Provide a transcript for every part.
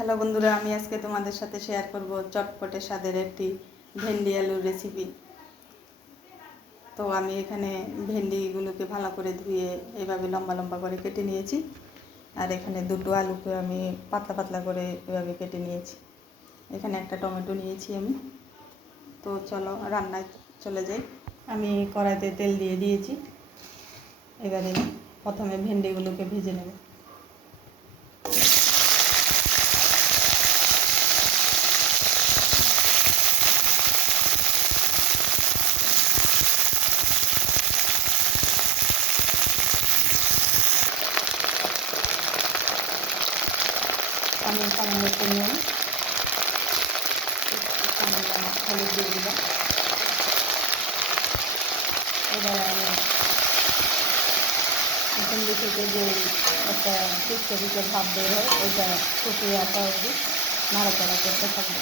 Hello বন্ধুরা, আমি আজকে তোমাদের সাথে শেয়ার করব চটপটে স্বাদের একটি ভেন্ডি আলুর রেসিপি তো আমি এখানে ভেন্ডিগুলোকে ভালো করে ধুয়ে এভাবে লম্বা লম্বা করে কেটে নিয়েছি। আর এখানে দুটো আলুকে আমি পাতলা পাতলা করে এভাবে কেটে নিয়েছি। এখানে একটা টমেটো নিয়েছি আমি। তো চলো রান্নায় চলে যাই। আমি কড়াইতে তেল দিয়ে দিয়েছি। এবারে প্রথমে ভেন্ডিগুলোকে ভেজে নেব। আমি সামান্য পরিমাণ সামান্য হলুদ দিয়ে দিলাম। এবারে আমি ভেন্ডি থেকে যে একটা পিসকে দিকে ভাব বের হয়, ওইটা শুকিয়ে আসা অবধি নাড়াচাড়া করতে থাকবে।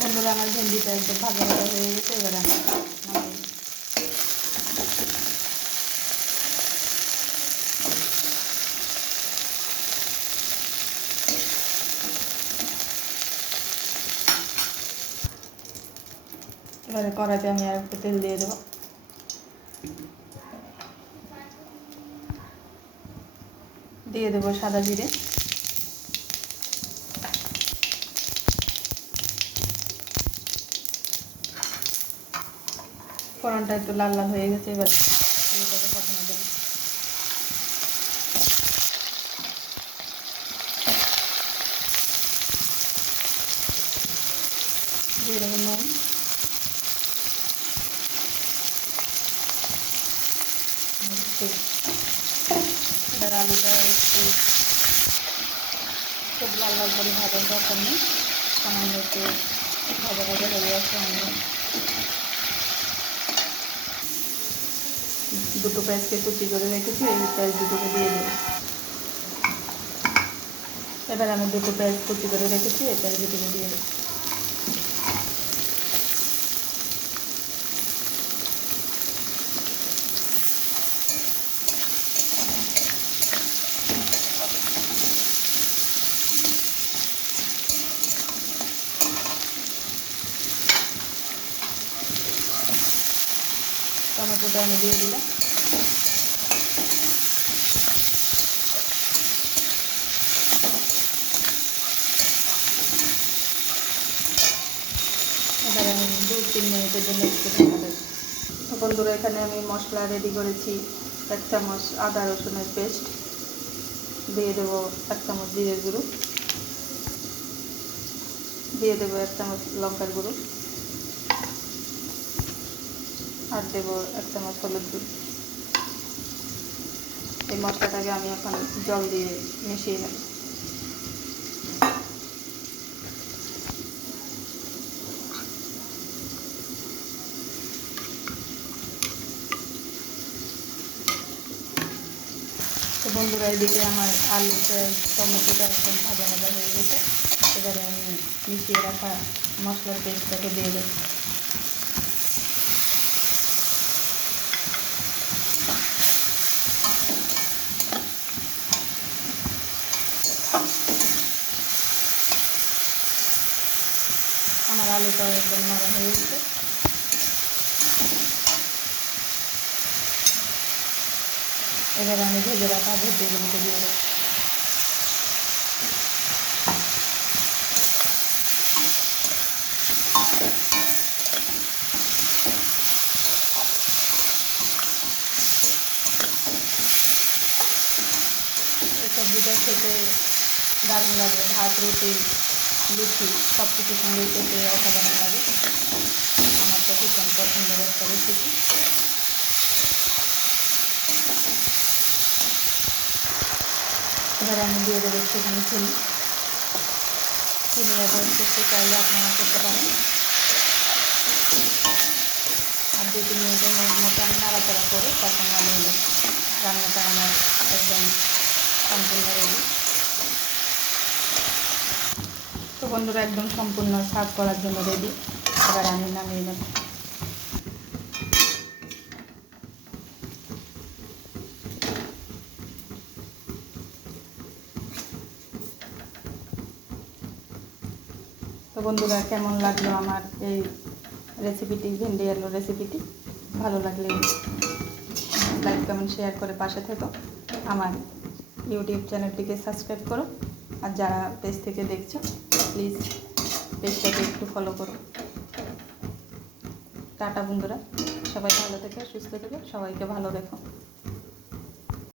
বন্ধুরা, আমার ভেন্ডিটা একদম ভাজা হয়ে গেছে, এবারে আমি নামিয়ে নিই। এবারে কড়াইতে আমি আর একটু তেল দিয়ে দেবো। দিয়ে দেবো সাদা জিরে। ফোড়নটা একটু লাল লাল হয়ে গেছে, এবার আলুটাকে দেবো দিয়ে দেবো একটু এবার আলুটা একটু খুব লাল লাল করে ভাজার দরকার নেই সামান্য একটু ভাজা ভাজা হয়ে আসছে আমি দুটো পেঁয়াজকে কুচি করে রেখেছি, এই পেঁয়াজ দুটোকে দিয়ে দেবো। এবার আমি দুটো পেঁয়াজ কুচি করে রেখেছি, এই পেঁয়াজ দুটোকে দিয়ে দেবো। টমেটোটা আমি দিয়ে দিলাম। এবারে আমি দু তিন মিনিটের জন্য ঢাকা বন্ধুরা, এখানে আমি মশলা রেডি করেছি। এক চামচ আদা রসুনের পেস্ট দিয়ে দেবো এক চামচ জিরের গুঁড়ো। দিয়ে দেবো এক চামচ লঙ্কার গুঁড়ো। আর দেবো এক চামচ হলুদ গুঁড়ো এই মশলাটাকে আমি এখন জল দিয়ে মিশিয়ে নেব। বন্ধুরা, এদিকে আমার আলুটা টমেটোটা একদম ভাজা ভাজা হয়ে গেছে। এবারে আমি মিশিয়ে রাখা মশলার পেস্টটাকে দিয়ে দেবো। আমার আলুটা একদম নরম হয়ে গেছে। এবার আমি ভেজে রাখা ভেজিগুলোকে দিয়ে দেবো। সবজিটা খেতে দারুণ লাগে, ভাত, রুটি লুচি সব কিছুর সঙ্গে খেতে অসাধারণ লাগে। আমার তো ভীষণ পছন্দের একটা রেসিপি এবার আমি দিয়ে দেবো একটুখানি চিনি। চিনি ব্যবহার করতে চাইলে আপনারা করতে পারেন। আর দু তিন মিনিটের মতো আমি নাড়াচাড়া করে তখন নামিয়ে নেব। রান্নাটা আমার একদম সম্পূর্ণ রেডি বন্ধুরা একদম সম্পূর্ণ সাফ করার জন্য রেডি এবার আমি নামিয়ে নেব। তো বন্ধুরা, কেমন লাগল আমার এই রেসিপিটি ভেন্ডি আলুর রেসিপিটি ভালো লাগলে লাইক কমেন্ট শেয়ার করে পাশে থেকো। আমার ইউটিউব চ্যানেলটিকে সাবস্ক্রাইব করো। আর যারা পেজ থেকে দেখছ প্লিজ পেজটাকে একটু ফলো করো। টাটা বন্ধুরা, সবাই ভালো থেকে, সুস্থ থেকে, সবাইকে ভালো রেখো।